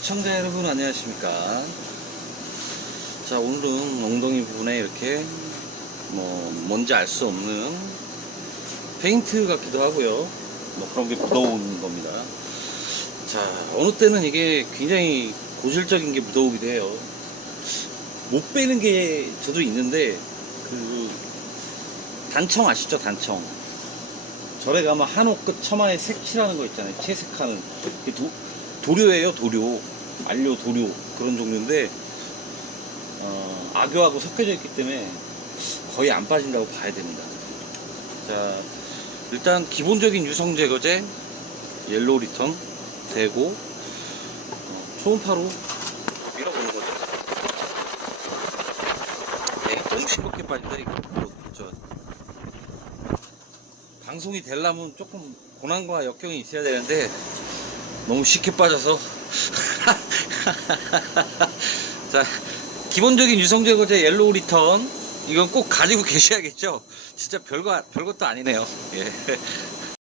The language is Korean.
시청자 여러분 안녕하십니까? 자 오늘은 엉덩이 부분에 이렇게 뭐 뭔지 알 수 없는 페인트 같기도 하고요. 뭐 그런 게 묻어오는 겁니다. 자 어느 때는 이게 굉장히 고질적인 게 묻어오기도 해요. 못 빼는 게 저도 있는데 그 단청 아시죠? 단청. 절에 가면 한옥 끝 처마에 색칠하는 거 있잖아요. 채색하는. 그 도, 도료예요 도료. 안료 도료. 그런 종류인데 어, 악효하고 섞여져 있기 때문에 거의 안 빠진다고 봐야 됩니다. 자 일단 기본적인 유성 제거제 옐로우 리턴 대고 어, 초음파로 밀어보는 거죠. 네, 너무 싱겁게 빠진다 이거. 뭐, 저 방송이 되려면 조금 고난과 역경이 있어야 되는데 너무 쉽게 빠져서. 자 기본적인 유성 제 거제 옐로우 리턴. 이건 꼭 가지고 계셔야겠죠? 진짜 별거 별것도 아니네요. 예.